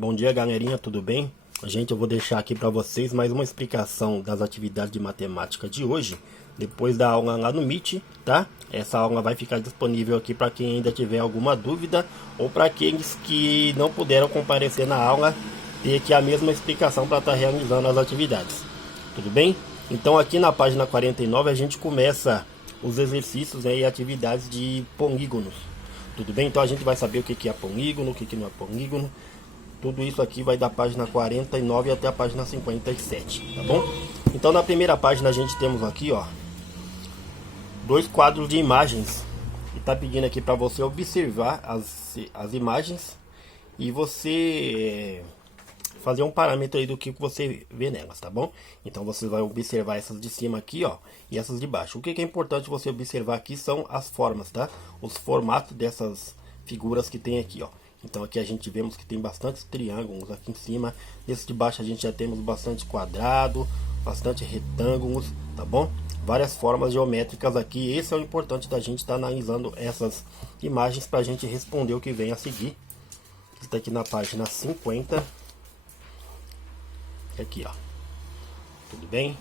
Bom dia, galerinha, tudo bem? Gente, eu vou deixar aqui para vocês mais uma explicação das atividades de matemática de hoje, depois da aula lá no Meet, tá? Essa aula vai ficar disponível aqui para quem ainda tiver alguma dúvida ou para aqueles que não puderam comparecer na aula, ter aqui a mesma explicação para estar realizando as atividades. Tudo bem? Então aqui na página 49 a gente começa os exercícios, né, e atividades de polígonos. Tudo bem? Então a gente vai saber o que é polígono, o que não é polígono. Tudo isso aqui vai da página 49 até a página 57, tá bom? Então na primeira página a gente temos aqui, ó, dois quadros de imagens. E tá pedindo aqui para você observar as imagens e você fazer um parâmetro aí do que você vê nelas, tá bom? Então você vai observar essas de cima aqui, ó, e essas de baixo. O que é importante você observar aqui são as formas, tá? Os formatos dessas figuras que tem aqui, ó. Então aqui a gente vemos que tem bastante triângulos aqui em cima. Nesse de baixo a gente já temos bastante quadrado, bastante retângulos, tá bom? Várias formas geométricas aqui. Esse é o importante da gente estar analisando essas imagens para a gente responder o que vem a seguir. Está aqui na página 50. Aqui, ó. Tudo bem?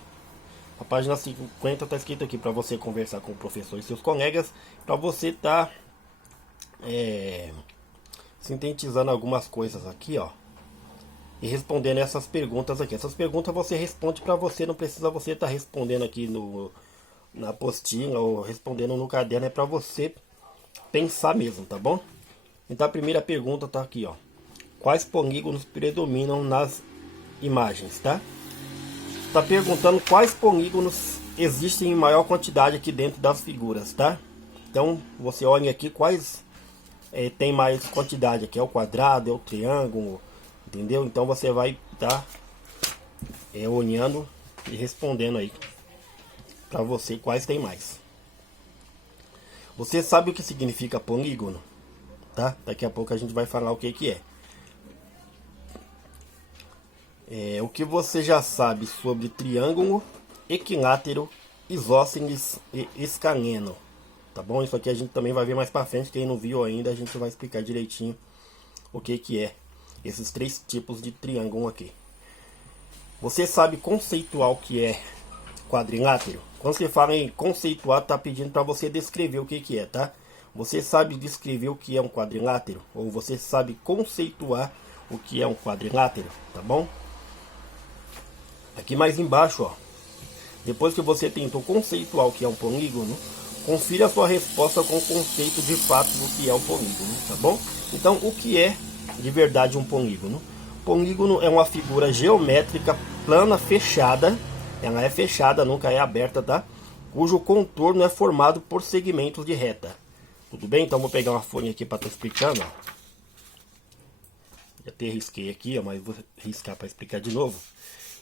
A página 50 está escrito aqui para você conversar com o professor e seus colegas, para você estar sintetizando algumas coisas aqui, ó, e respondendo essas perguntas aqui. Essas perguntas você responde para você, não precisa você estar respondendo aqui na apostila ou respondendo no caderno, é para você pensar mesmo, tá bom? Então a primeira pergunta tá aqui, ó. Quais polígonos predominam nas imagens, tá? Tá perguntando quais polígonos existem em maior quantidade aqui dentro das figuras, tá? Então você olha aqui quais tem mais quantidade. Aqui é o quadrado, é o triângulo, entendeu? Então você vai estar olhando e respondendo aí para você quais tem mais. Você sabe o que significa polígono, tá? Daqui a pouco a gente vai falar o que é. O que você já sabe sobre triângulo, equilátero, isósceles e escaleno. Tá bom? Isso aqui a gente também vai ver mais pra frente. Quem não viu ainda, a gente vai explicar direitinho o que é esses três tipos de triângulo aqui. Você sabe conceituar o que é quadrilátero? Quando você fala em conceituar, tá pedindo para você descrever o que é, tá? Você sabe descrever o que é um quadrilátero? Ou você sabe conceituar o que é um quadrilátero? Tá bom? Aqui mais embaixo, ó. Depois que você tentou conceituar o que é um polígono, confira a sua resposta com o conceito de fato do que é um polígono, tá bom? Então, o que é de verdade um polígono? Polígono é uma figura geométrica plana fechada, ela é fechada, nunca é aberta, tá? Cujo contorno é formado por segmentos de reta. Tudo bem? Então, vou pegar uma folha aqui para estar explicando, ó. Já até risquei aqui, ó, mas vou riscar para explicar de novo.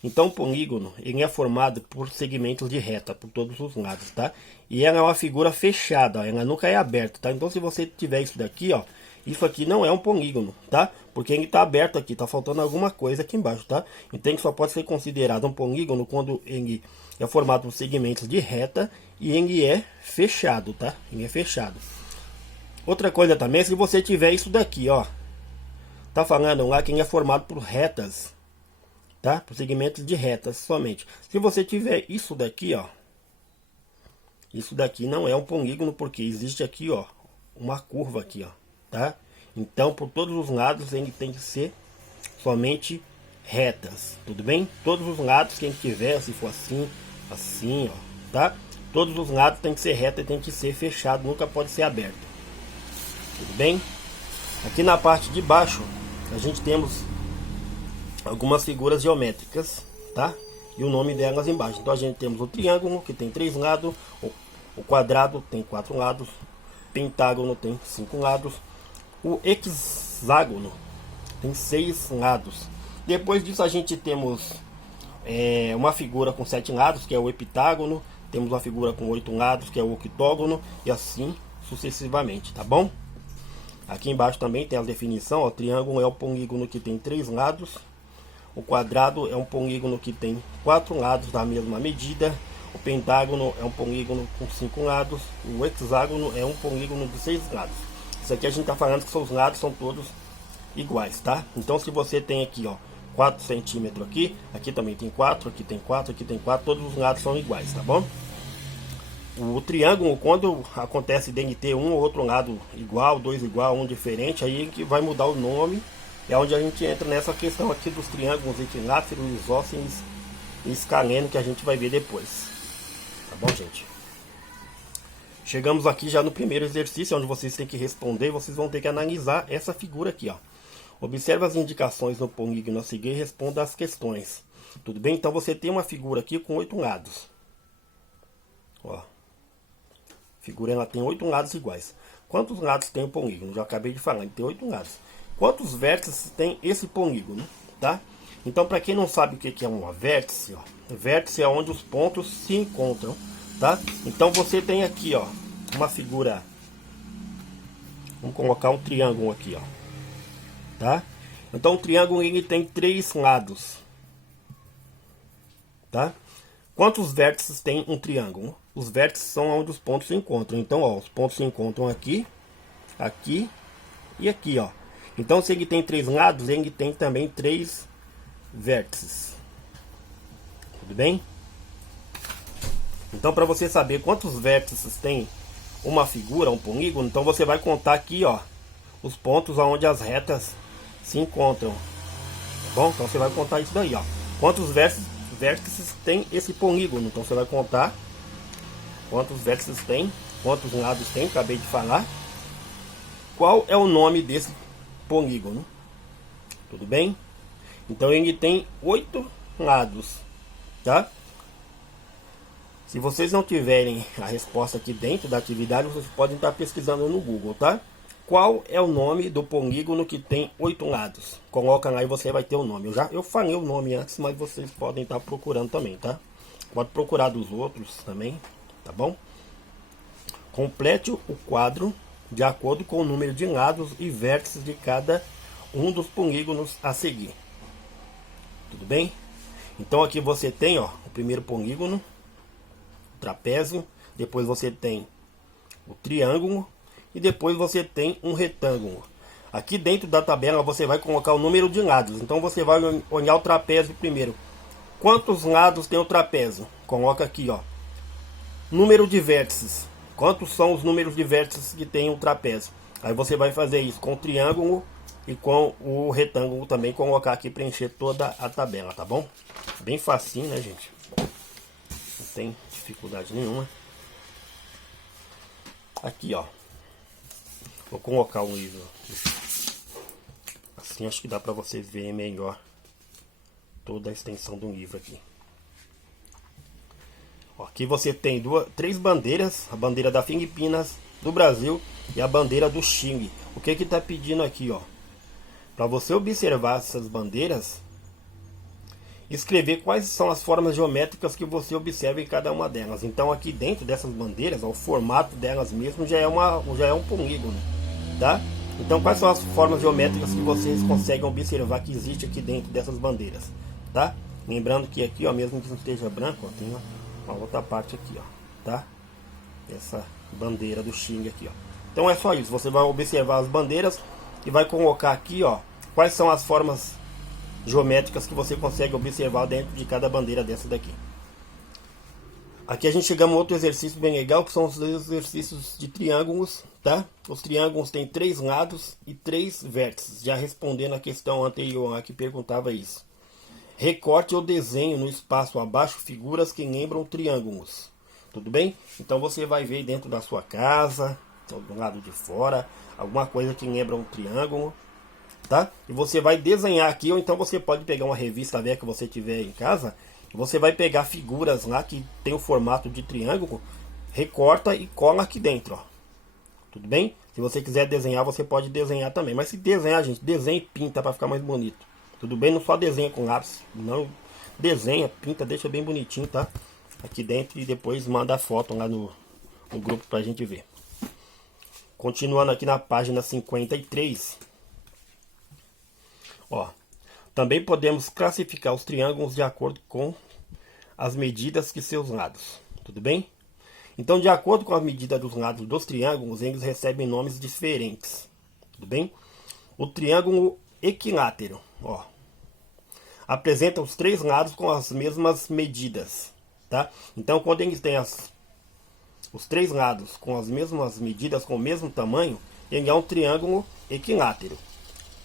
Então o polígono ele é formado por segmentos de reta por todos os lados, tá? E ela é uma figura fechada, ó, ela nunca é aberta, tá? Então se você tiver isso daqui, ó, isso aqui não é um polígono, tá? Porque ele está aberto aqui, tá faltando alguma coisa aqui embaixo, tá? Então ele só pode ser considerado um polígono quando ele é formado por segmentos de reta e ele é fechado, tá? Ele é fechado. Outra coisa também é se você tiver isso daqui, ó, tá falando lá que ele é formado por retas, tá? Por segmentos de retas somente. Se você tiver isso daqui, ó, isso daqui não é um polígono porque existe aqui, ó, uma curva aqui, ó, tá? Então, por todos os lados ele tem que ser somente retas, tudo bem? Todos os lados, quem tiver, se for assim, assim, ó, tá? Todos os lados tem que ser reta e tem que ser fechado, nunca pode ser aberto. Tudo bem? Aqui na parte de baixo, a gente temos algumas figuras geométricas, tá? E o nome delas embaixo. Então a gente temos o triângulo, que tem 3 lados, o quadrado tem 4 lados, o pentágono tem 5 lados, o hexágono tem 6 lados. Depois disso a gente temos uma figura com 7 lados, que é o heptágono, temos uma figura com 8 lados, que é o octógono, e assim sucessivamente, tá bom? Aqui embaixo também tem a definição, ó, o triângulo é o polígono que tem 3 lados, o quadrado é um polígono que tem 4 lados da mesma medida, o pentágono é um polígono com 5 lados, o hexágono é um polígono de 6 lados. Isso aqui a gente está falando que os lados são todos iguais, tá? Então se você tem aqui, ó, 4 centímetros aqui, aqui também tem 4, aqui tem 4, aqui tem 4, todos os lados são iguais, tá bom? O triângulo, quando acontece de ter um ou outro lado igual, dois igual, um diferente, aí que vai mudar o nome. É onde a gente entra nessa questão aqui dos triângulos equiláteros, isósceles e escaleno, que a gente vai ver depois. Tá bom, gente? Chegamos aqui já no primeiro exercício, onde vocês têm que responder. Vocês vão ter que analisar essa figura aqui, ó. Observe as indicações no polígono a seguir e responda as questões. Tudo bem? Então você tem uma figura aqui com 8 lados. Ó. A figura ela tem 8 lados iguais. Quantos lados tem o polígono? Já acabei de falar, ele tem 8 lados. Quantos vértices tem esse polígono, tá? Então, para quem não sabe o que é um vértice, ó, vértice é onde os pontos se encontram, tá? Então você tem aqui, ó, uma figura. Vamos colocar um triângulo aqui, ó, tá? Então o triângulo ele tem 3 lados, tá? Quantos vértices tem um triângulo? Os vértices são onde os pontos se encontram. Então, ó, os pontos se encontram aqui, aqui e aqui, ó. Então, se ele tem 3 lados, ele tem também 3 vértices. Tudo bem? Então, para você saber quantos vértices tem uma figura, um polígono, então você vai contar aqui, ó, os pontos onde as retas se encontram. Tá bom? Então, você vai contar isso daí, ó. Quantos vértices tem esse polígono? Então, você vai contar quantos vértices tem, quantos lados tem, acabei de falar. Qual é o nome desse polígono? Tudo bem? Então ele tem 8 lados, tá? Se vocês não tiverem a resposta aqui dentro da atividade, vocês podem estar pesquisando no Google, tá? Qual é o nome do polígono que tem 8 lados? Coloca lá e você vai ter o nome. Eu falei o nome antes, mas vocês podem estar procurando também, tá? Pode procurar dos outros também, tá bom? Complete o quadro de acordo com o número de lados e vértices de cada um dos polígonos a seguir. Tudo bem? Então aqui você tem, ó, o primeiro polígono, o trapézio, depois você tem o triângulo e depois você tem um retângulo. Aqui dentro da tabela você vai colocar o número de lados. Então você vai olhar o trapézio primeiro. Quantos lados tem o trapézio? Coloca aqui, ó, número de vértices. Quantos são os números de vértices que tem o trapézio? Aí você vai fazer isso com o triângulo e com o retângulo também, colocar aqui, preencher toda a tabela, tá bom? Bem facinho, né, gente? Não tem dificuldade nenhuma. Aqui, ó. Vou colocar o livro assim, acho que dá pra vocês verem melhor toda a extensão do livro aqui. Aqui você tem 3 bandeiras, a bandeira da Filipinas, do Brasil e a bandeira do Chile. O que está pedindo aqui, ó? Para você observar essas bandeiras, escrever quais são as formas geométricas que você observa em cada uma delas. Então aqui dentro dessas bandeiras, ó, o formato delas mesmo já é um polígono, tá? Então quais são as formas geométricas que vocês conseguem observar que existe aqui dentro dessas bandeiras, tá? Lembrando que aqui, ó, mesmo que não esteja branco, ó, tem uma outra parte aqui, ó, tá? Essa bandeira do Chile aqui, ó. Então é só isso, você vai observar as bandeiras e vai colocar aqui, ó, quais são as formas geométricas que você consegue observar dentro de cada bandeira dessa daqui. Aqui a gente chegamos a outro exercício bem legal, que são os exercícios de triângulos, tá? Os triângulos têm 3 lados e 3 vértices, já respondendo a questão anterior lá que perguntava isso. Recorte ou desenho no espaço abaixo figuras que lembram triângulos. Tudo bem? Então você vai ver dentro da sua casa, do lado de fora, alguma coisa que lembra um triângulo, tá? E você vai desenhar aqui, ou então você pode pegar uma revista velha que você tiver em casa, você vai pegar figuras lá que tem o formato de triângulo, recorta e cola aqui dentro, ó. Tudo bem? Se você quiser desenhar, você pode desenhar também. Mas se desenhar, gente, desenha e pinta para ficar mais bonito. Tudo bem? Não só desenha com lápis, não. Desenha, pinta, deixa bem bonitinho, tá? Aqui dentro e depois manda a foto lá no grupo pra gente ver. Continuando aqui na página 53. Ó. Também podemos classificar os triângulos de acordo com as medidas que seus lados. Tudo bem? Então, de acordo com a medida dos lados dos triângulos, eles recebem nomes diferentes. Tudo bem? O triângulo equilátero, ó. Apresenta os três lados com as mesmas medidas, tá? Então, quando eles têm os três lados com as mesmas medidas, com o mesmo tamanho, ele é um triângulo equilátero.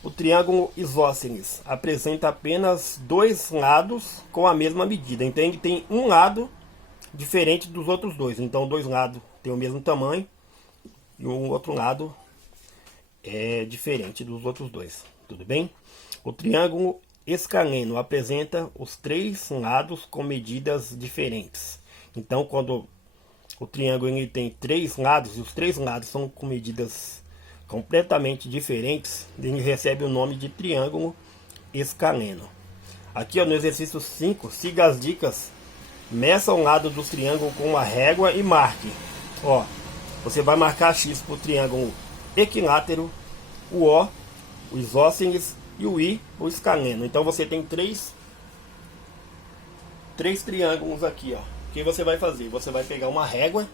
O triângulo isósceles apresenta apenas dois lados com a mesma medida. Então, ele tem um lado diferente dos outros dois. Então, dois lados têm o mesmo tamanho e o outro lado é diferente dos outros dois. Tudo bem? O triângulo escaleno apresenta os três lados com medidas diferentes. Então, quando o triângulo ele tem três lados e os três lados são com medidas completamente diferentes, ele recebe o nome de triângulo escaleno. Aqui, ó, no exercício 5, siga as dicas, meça o lado do triângulo com uma régua e marque. Ó, você vai marcar X para o triângulo equilátero, o O, o isósceles e o I, o escaleno. Então você tem três triângulos aqui, ó. O que você vai fazer? Você vai pegar uma régua,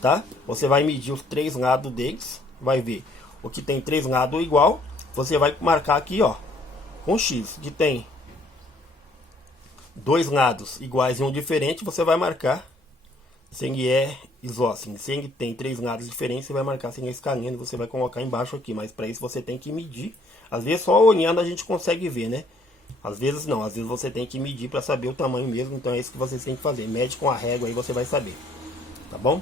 tá? Você vai medir os três lados deles, vai ver o que tem três lados igual. Você vai marcar aqui, ó, com X, que tem dois lados iguais e um diferente, você vai marcar se ele é isósceles. Se ele tem três lados diferentes, você vai marcar se ele é escaleno, você vai colocar embaixo aqui. Mas para isso você tem que medir. Às vezes só olhando a gente consegue ver, né? Às vezes não, às vezes você tem que medir para saber o tamanho mesmo. Então é isso que vocês têm que fazer. Mede com a régua aí, você vai saber. Tá bom?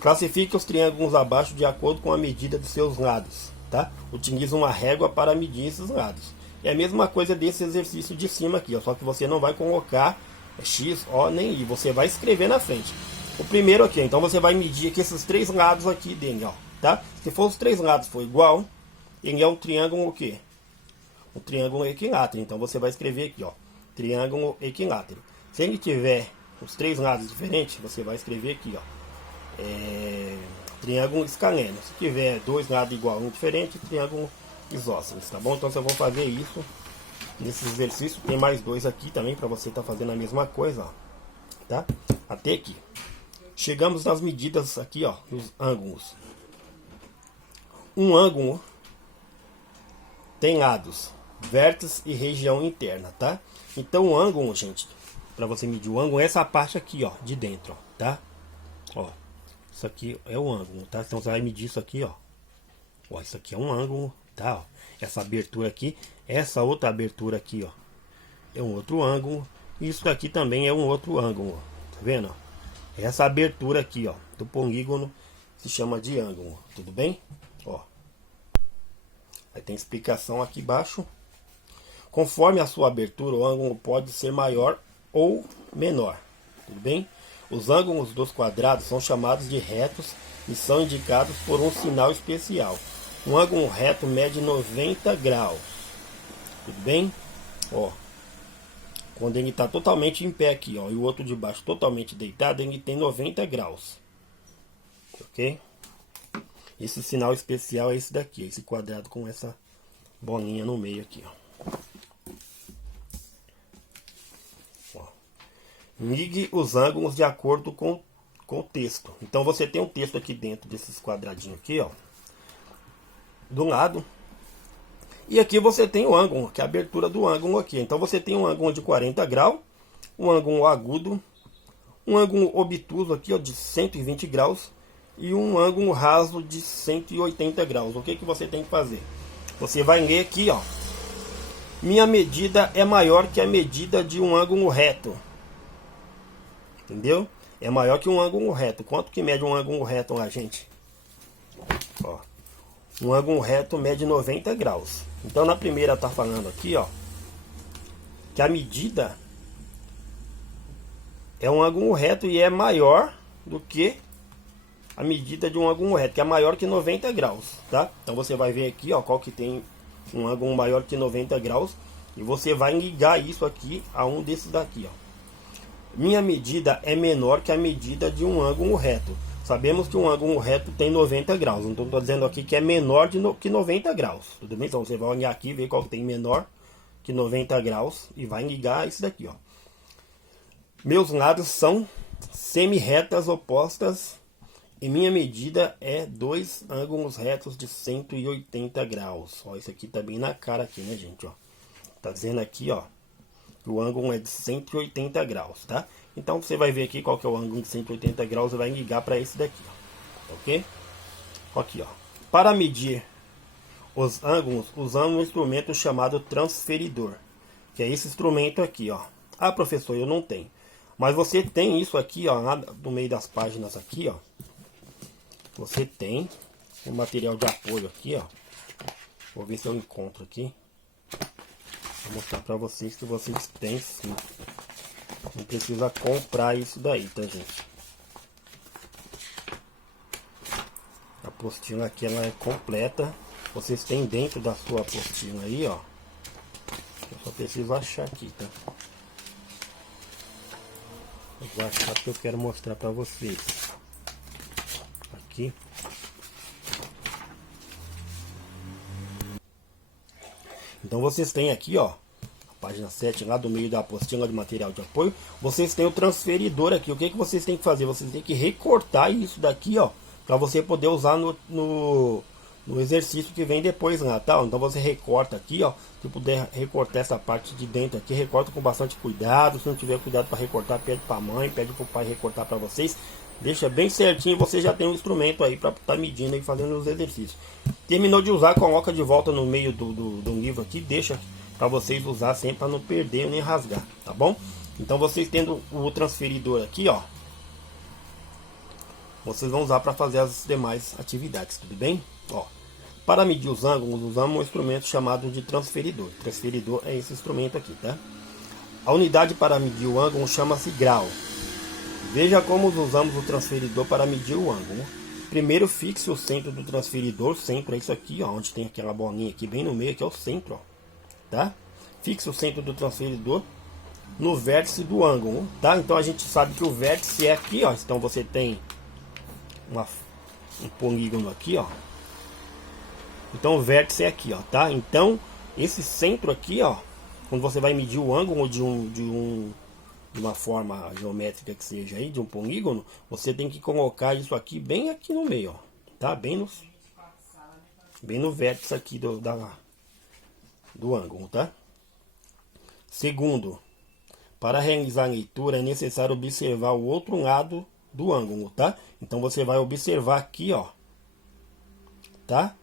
Classifique os triângulos abaixo de acordo com a medida de seus lados, tá? Utilize uma régua para medir esses lados. É a mesma coisa desse exercício de cima aqui, ó, só que você não vai colocar X, O nem I, você vai escrever na frente. O primeiro aqui, então você vai medir aqui esses três lados aqui dele, ó, tá? Se for os três lados for igual, ele é um triângulo o quê? Um triângulo equilátero. Então você vai escrever aqui, ó, triângulo equilátero. Se ele tiver os três lados diferentes, você vai escrever aqui, ó, triângulo escaleno. Se tiver dois lados igual, um diferente, triângulo isósceles, tá bom? Então eu vou fazer isso nesse exercício. Tem mais dois aqui também para você estar fazendo a mesma coisa, ó, tá? Até aqui. Chegamos nas medidas aqui, ó, dos ângulos. Um ângulo tem lados, vértices e região interna, tá? Então o ângulo, gente, para você medir o ângulo é essa parte aqui, ó, de dentro, ó, tá? Ó, isso aqui é o ângulo, tá? Então você vai medir isso aqui, ó. Ó, isso aqui é um ângulo, tá? Ó, essa abertura aqui, essa outra abertura aqui, ó, é um outro ângulo. Isso daqui também é um outro ângulo, tá vendo? Ó? Essa abertura aqui, ó, do polígono se chama de ângulo, tudo bem? Ó, aí tem explicação aqui embaixo. Conforme a sua abertura, o ângulo pode ser maior ou menor, tudo bem? Os ângulos dos quadrados são chamados de retos e são indicados por um sinal especial. Um ângulo reto mede 90 graus, tudo bem? Ó, quando ele está totalmente em pé aqui, ó, e o outro de baixo totalmente deitado, ele tem 90 graus, ok? Esse sinal especial é esse daqui, esse quadrado com essa bolinha no meio aqui, ó. Ligue os ângulos de acordo com o texto. Então você tem um texto aqui dentro desses quadradinhos aqui, ó, do lado. E aqui você tem o ângulo, que é a abertura do ângulo aqui. Então você tem um ângulo de 40 graus, um ângulo agudo, um ângulo obtuso aqui, ó, de 120 graus e um ângulo raso de 180 graus. O que que você tem que fazer? Você vai ler aqui, ó, minha medida é maior que a medida de um ângulo reto. Entendeu? É maior que um ângulo reto. Quanto que mede um ângulo reto lá, gente? Ó, um ângulo reto mede 90 graus. Então na primeira tá falando aqui, ó, que a medida é um ângulo reto e é maior do que a medida de um ângulo reto, que é maior que 90 graus, tá? Então você vai ver aqui, ó, qual que tem um ângulo maior que 90 graus e você vai ligar isso aqui a um desses daqui, ó. Minha medida é menor que a medida de um ângulo reto. Sabemos que um ângulo reto tem 90 graus. Então estou dizendo aqui que é menor que 90 graus. Tudo bem? Então você vai olhar aqui e ver qual que tem menor que 90 graus. E vai ligar isso daqui, ó. Meus lados são semi-retas opostas E minha medida é 2 ângulos retos de 180 graus. Ó, isso aqui tá bem na cara aqui, né, gente? Ó, tá dizendo aqui, ó, que o ângulo é de 180 graus, tá? Então você vai ver aqui qual que é o ângulo de 180 graus e vai ligar para esse daqui, ó, ok? Aqui, ó. Para medir os ângulos, usamos um instrumento chamado transferidor, que é esse instrumento aqui, ó. Ah, professor, eu não tenho. Mas você tem isso aqui, ó, lá no meio das páginas aqui, ó. Você tem o material de apoio aqui, ó. Vou ver se eu encontro aqui. Vou mostrar para vocês que vocês têm sim. Não precisa comprar isso daí, tá, gente? A apostila aqui ela é completa. Vocês têm dentro da sua apostila aí, ó. Eu só preciso achar aqui, tá? Eu vou achar porque eu quero mostrar para vocês. Aqui. Então vocês têm aqui, ó, a página 7 lá do meio da apostila de material de apoio, vocês têm o transferidor aqui. O que vocês têm que fazer? Vocês têm que recortar isso daqui, ó, para você poder usar no exercício que vem depois lá, tá? Então você recorta aqui, ó, se puder recortar essa parte de dentro aqui, recorta com bastante cuidado. Se não tiver cuidado para recortar, pede para a mãe, pede para o pai recortar para vocês. Deixa bem certinho, você já tem um instrumento aí para estar medindo e fazendo os exercícios. Terminou de usar, coloca de volta no meio do livro aqui, deixa para vocês usar sempre para não perder nem rasgar, tá bom? Então vocês tendo o transferidor aqui, ó, vocês vão usar para fazer as demais atividades, tudo bem? Ó, para medir os ângulos, usamos um instrumento chamado de transferidor. Transferidor é esse instrumento aqui, tá? A unidade para medir o ângulo chama-se grau. Veja como usamos o transferidor para medir o ângulo. Primeiro fixe o centro do transferidor. Centro é isso aqui, ó, onde tem aquela bolinha aqui bem no meio, que é o centro, ó, tá? Fixe o centro do transferidor no vértice do ângulo, tá? Então a gente sabe que o vértice é aqui, ó. Então você tem um polígono aqui, ó. Então o vértice é aqui, ó, tá? Então esse centro aqui, ó, quando você vai medir o ângulo de uma forma geométrica que seja aí, de um polígono, você tem que colocar isso aqui bem aqui no meio, ó, tá? Bem no vértice aqui do ângulo, tá? Segundo, para realizar a leitura é necessário observar o outro lado do ângulo, tá? Então você vai observar aqui, ó, tá?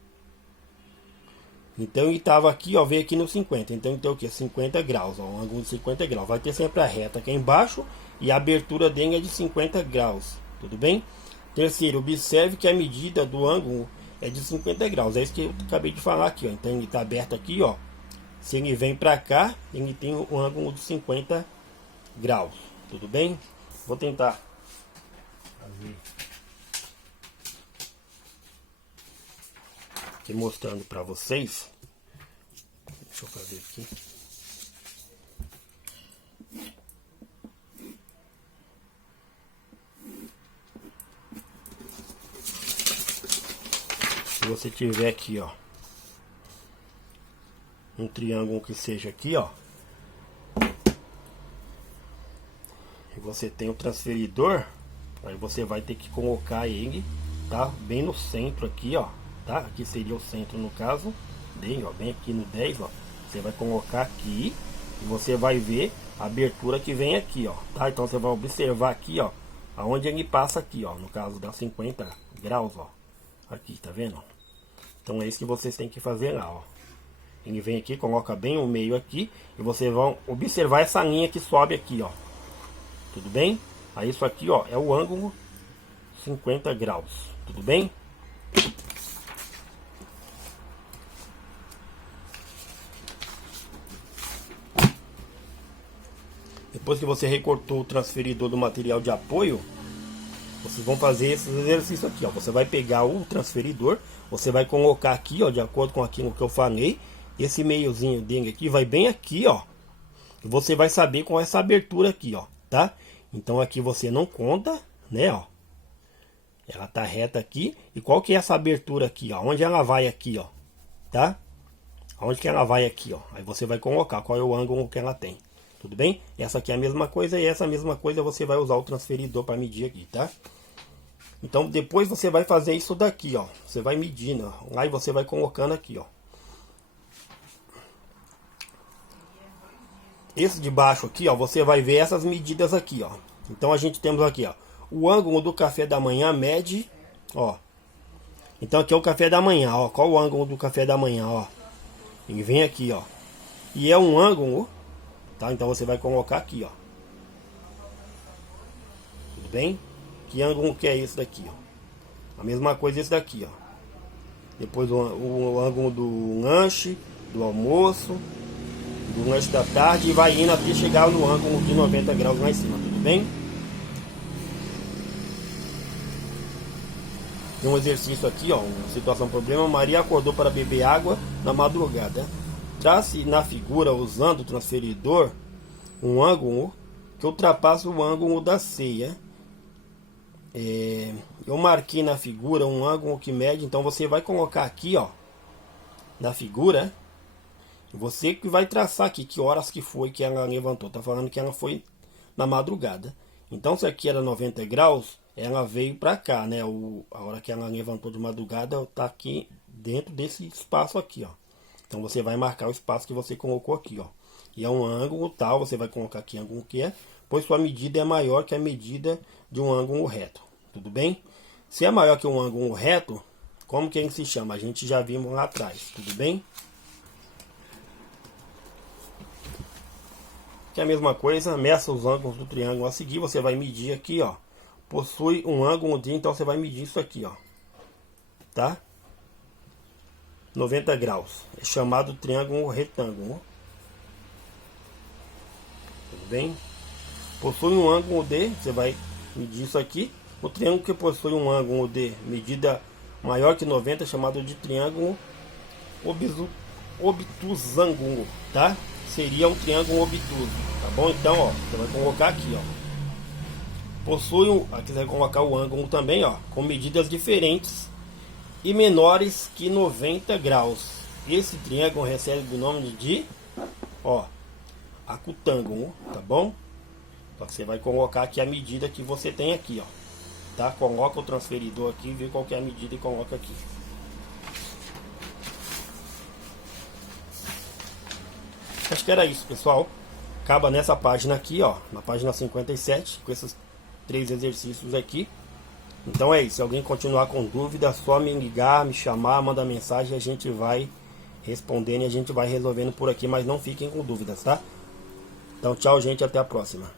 Então ele estava aqui, ó, veio aqui no 50. Então tem o que? 50 graus, ó, um ângulo de 50 graus. Vai ter sempre a reta aqui embaixo e a abertura dele é de 50 graus. Tudo bem? Terceiro, observe que a medida do ângulo é de 50 graus. É isso que eu acabei de falar aqui, ó. Então ele está aberto aqui, ó. Se ele vem para cá, ele tem um ângulo de 50 graus. Tudo bem? Vou tentar fazer aqui mostrando para vocês. Deixa eu fazer aqui. Se você tiver aqui, ó, um triângulo que seja aqui, ó, e você tem o transferidor, aí você vai ter que colocar ele, tá, bem no centro aqui, ó, tá? Aqui seria o centro no caso, bem, ó, bem aqui no 10, ó. Você vai colocar aqui e você vai ver a abertura que vem aqui, ó, tá? Então você vai observar aqui, ó, aonde ele passa aqui, ó, no caso dá 50 graus, ó, aqui, tá vendo? Então é isso que vocês têm que fazer lá, ó. Ele vem aqui, coloca bem o meio aqui e vocês vão observar essa linha que sobe aqui, ó. Tudo bem? Aí isso aqui, ó, é o ângulo 50 graus. Tudo bem? Depois que você recortou o transferidor do material de apoio, vocês vão fazer esses exercícios aqui, ó. Você vai pegar o transferidor, você vai colocar aqui, ó, de acordo com aquilo que eu falei. Esse meiozinho dele aqui vai bem aqui, ó. E você vai saber com essa abertura aqui, ó, tá? Então aqui você não conta, né, ó. Ela tá reta aqui. E qual que é essa abertura aqui, ó? Onde ela vai aqui, ó, tá? Onde que ela vai aqui, ó? Aí você vai colocar qual é o ângulo que ela tem. Tudo bem? Essa aqui é a mesma coisa e essa mesma coisa você vai usar o transferidor para medir aqui, tá? Então depois você vai fazer isso daqui, ó. Você vai medindo, ó. Aí você vai colocando aqui, ó. Esse de baixo aqui, ó, você vai ver essas medidas aqui, ó. Então a gente temos aqui, ó, o ângulo do café da manhã mede, ó. Então aqui é o café da manhã, ó. Qual o ângulo do café da manhã, ó? Ele vem aqui, ó. E é um ângulo, tá? Então você vai colocar aqui, ó. Tudo bem? Que ângulo que é esse daqui, ó? A mesma coisa esse daqui, ó. Depois o ângulo do lanche, do almoço, do lanche da tarde, e vai indo até chegar no ângulo de 90 graus lá em cima, tudo bem? Tem um exercício aqui, ó, uma situação problema. Maria acordou para beber água na madrugada. Trace na figura, usando o transferidor, um ângulo que ultrapassa o ângulo da ceia. Eu marquei na figura um ângulo que mede, então você vai colocar aqui, ó, na figura. Você que vai traçar aqui que horas que foi que ela levantou. Tá falando que ela foi na madrugada. Então se aqui era 90 graus, ela veio para cá, né? A hora que ela levantou de madrugada tá aqui dentro desse espaço aqui, ó. Então você vai marcar o espaço que você colocou aqui, ó. E é um ângulo tal, você vai colocar aqui ângulo que é, pois sua medida é maior que a medida de um ângulo reto. Tudo bem? Se é maior que um ângulo reto, como que ele se chama? A gente já vimos lá atrás, tudo bem? Que é a mesma coisa, meça os ângulos do triângulo a seguir, você vai medir aqui, ó. Possui um ângulo de, então você vai medir isso aqui, ó. Tá? 90 graus. É chamado triângulo retângulo. Tudo bem? Possui um ângulo de, você vai medir isso aqui. O triângulo que possui um ângulo de medida maior que 90 é chamado de triângulo obtusângulo, tá? Seria um triângulo obtuso, tá bom? Então, ó, você vai colocar aqui, ó. Possui aqui você vai colocar o ângulo também, ó, com medidas diferentes e menores que 90 graus. Esse triângulo recebe o nome de, ó, acutângulo, tá bom? Então você vai colocar aqui a medida que você tem aqui, ó. Tá? Coloca o transferidor aqui, vê qual que é a medida e coloca aqui. Acho que era isso, pessoal. Acaba nessa página aqui, ó, na página 57, com esses 3 exercícios aqui. Então é isso. Se alguém continuar com dúvida, só me ligar, me chamar, mandar mensagem, a gente vai respondendo e a gente vai resolvendo por aqui, mas não fiquem com dúvidas, tá? Então tchau, gente, até a próxima.